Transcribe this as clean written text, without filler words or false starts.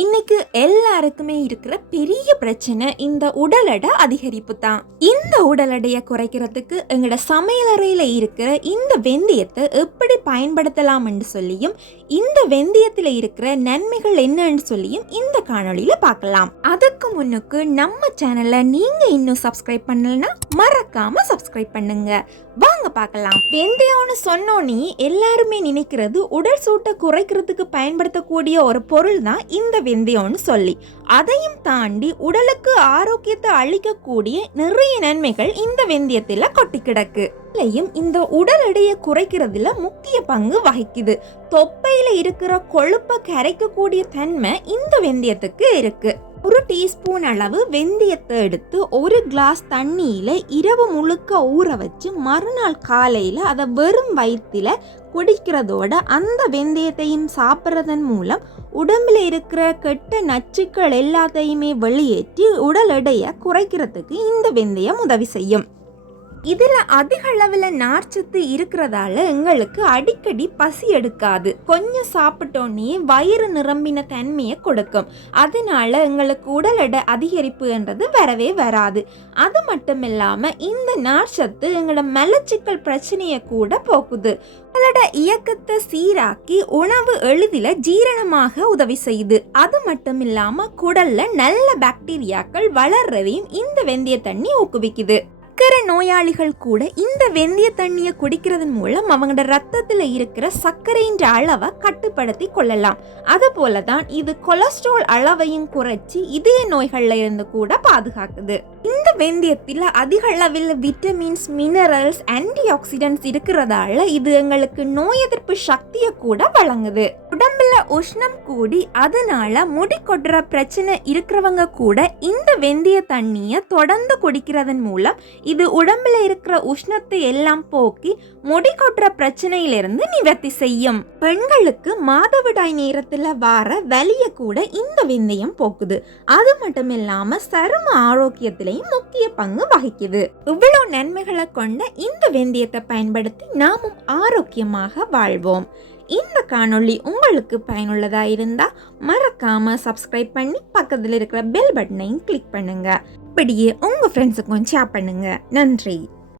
இன்னைக்கு எல்லாருக்குமே இருக்கிற பெரிய பிரச்சனை இந்த உடல் எடை அதிகரிப்பு தான். இந்த உடல் எடையை குறைக்கிறதுக்கு எங்களோட சமையலறையில இருக்கிற இந்த வெந்தயத்தை எப்படி பயன்படுத்தலாம்னு சொல்லியும் இந்த வெந்தயத்துல இருக்கிற நன்மைகள் என்னன்னு சொல்லியும் இந்த காணொளியில பார்க்கலாம். அதுக்கு முன்னுக்கு நம்ம சேனலை நீங்க இன்னும் சப்ஸ்கிரைப் பண்ணலன்னா மறக்காம சப்ஸ்கிரைப் பண்ணுங்க. வாங்க பார்க்கலாம். வெந்தயம்னு சொன்னோன்னே எல்லாருமே நினைக்கிறது உடல் சூட்டை குறைக்கிறதுக்கு பயன்படுத்தக்கூடிய ஒரு பொருள் தான் இந்த வெந்தயம்னு சொல்லி, அதையும் தாண்டி உடலுக்கு ஆரோக்கியத்தை அளிக்கக்கூடிய நிறைய நன்மைகள் இந்த வெந்தயத்துல கொட்டி கிடக்கு. இந்த உடல் எடையை குறைக்கிறதுல முக்கிய பங்கு வகிக்குது. தொப்பையில இருக்கிற கொழுப்பை கரைக்கக்கூடிய தன்மை இந்த வெந்தயத்துக்கு இருக்கு. ஒரு டீஸ்பூன் அளவு வெந்தயத்தை எடுத்து ஒரு கிளாஸ் தண்ணியில இரவு முழுக்க ஊற வச்சு மறுநாள் காலையில அதை வெறும் வயிற்றுல குடிக்கிறதோட அந்த வெந்தயத்தையும் சாப்பிட்றதன் மூலம் உடம்புல இருக்கிற கெட்ட நச்சுக்கள் எல்லாத்தையுமே வெளியேற்றி உடல் எடையை குறைக்கிறதுக்கு இந்த வெந்தயம் உதவி செய்யும். இதில் அதிக அளவில் நார்ச்சத்து இருக்கிறதால எங்களுக்கு அடிக்கடி பசி எடுக்காது. கொஞ்சம் சாப்பிட்டோன்னே வயிறு நிரம்பின தன்மையை கொடுக்கும். அதனால எங்களுக்கு உடல் எடை அதிகரிப்புன்றது வரவே வராது. அது மட்டும் இல்லாமல் இந்த நார்ச்சத்து எங்களோட மலச்சிக்கல் பிரச்சனையை கூட போக்குது. உங்களோட இயக்கத்தை சீராக்கி உணவு எளிதில் ஜீரணமாக உதவி செய்யுது. அது மட்டும் இல்லாமல் குடல்ல நல்ல பாக்டீரியாக்கள் வளர்றதையும் இந்த வெந்தய தண்ணி ஊக்குவிக்குது. சர்க்கரை நோயாளிகள் கூட இந்த வெந்தய தண்ணியை குடிக்கிறதன் மூலம் அவங்களோட ரத்தத்தில் இருக்கிற சர்க்கரைன்ற அளவை கட்டுப்படுத்தி கொள்ளலாம். அது போலதான் இது கொலஸ்ட்ரால் அளவையும் குறைச்சி இதய நோய்கள்ல இருந்து கூட பாதுகாக்குது. இந்த வெந்தயத்தில் அதிக அளவில் விட்டமின்ஸ், மினரல்ஸ், ஆன்டி ஆக்சிடென்ட்ஸ் இருக்கிறதால இது எங்களுக்கு நோய் எதிர்ப்பு சக்தியை கூட வழங்குது. உடம்புல உஷ்ணம் கூடி அதனால முடி கொட்டுற பிரச்சனை இருக்கிறவங்க கூட இந்த வெந்தய தண்ணியை தொடர்ந்து குடிக்கிறதன் மூலம் இது உடம்புல இருக்கிற உஷ்ணத்தை எல்லாம் போக்கி முடி கொட்டுற பிரச்சனையிலிருந்து நிவர்த்தி செய்யும். பெண்களுக்கு மாதவிடாய் நேரத்துல வார வலிய கூட இந்த வெந்தயம் போக்குது. அது மட்டும் இல்லாம சரும ஆரோக்கியத்திலையும் முக்கிய பங்கு வகிக்குது. இவ்வளவு நன்மைகளை கொண்ட இந்த வெந்தயத்தை பயன்படுத்தி நாமும் ஆரோக்கியமாக வாழ்வோம். இந்த காணொளி உங்களுக்கு பயனுள்ளதா இருந்தா மறக்காம சப்ஸ்கிரைப் பண்ணி பக்கத்தில் இருக்கிற பெல் பட்டனையும் கிளிக் பண்ணுங்க. இப்படியே உங்க ஃப்ரெண்ட்ஸுக்கும் ஷேர் பண்ணுங்க. நன்றி.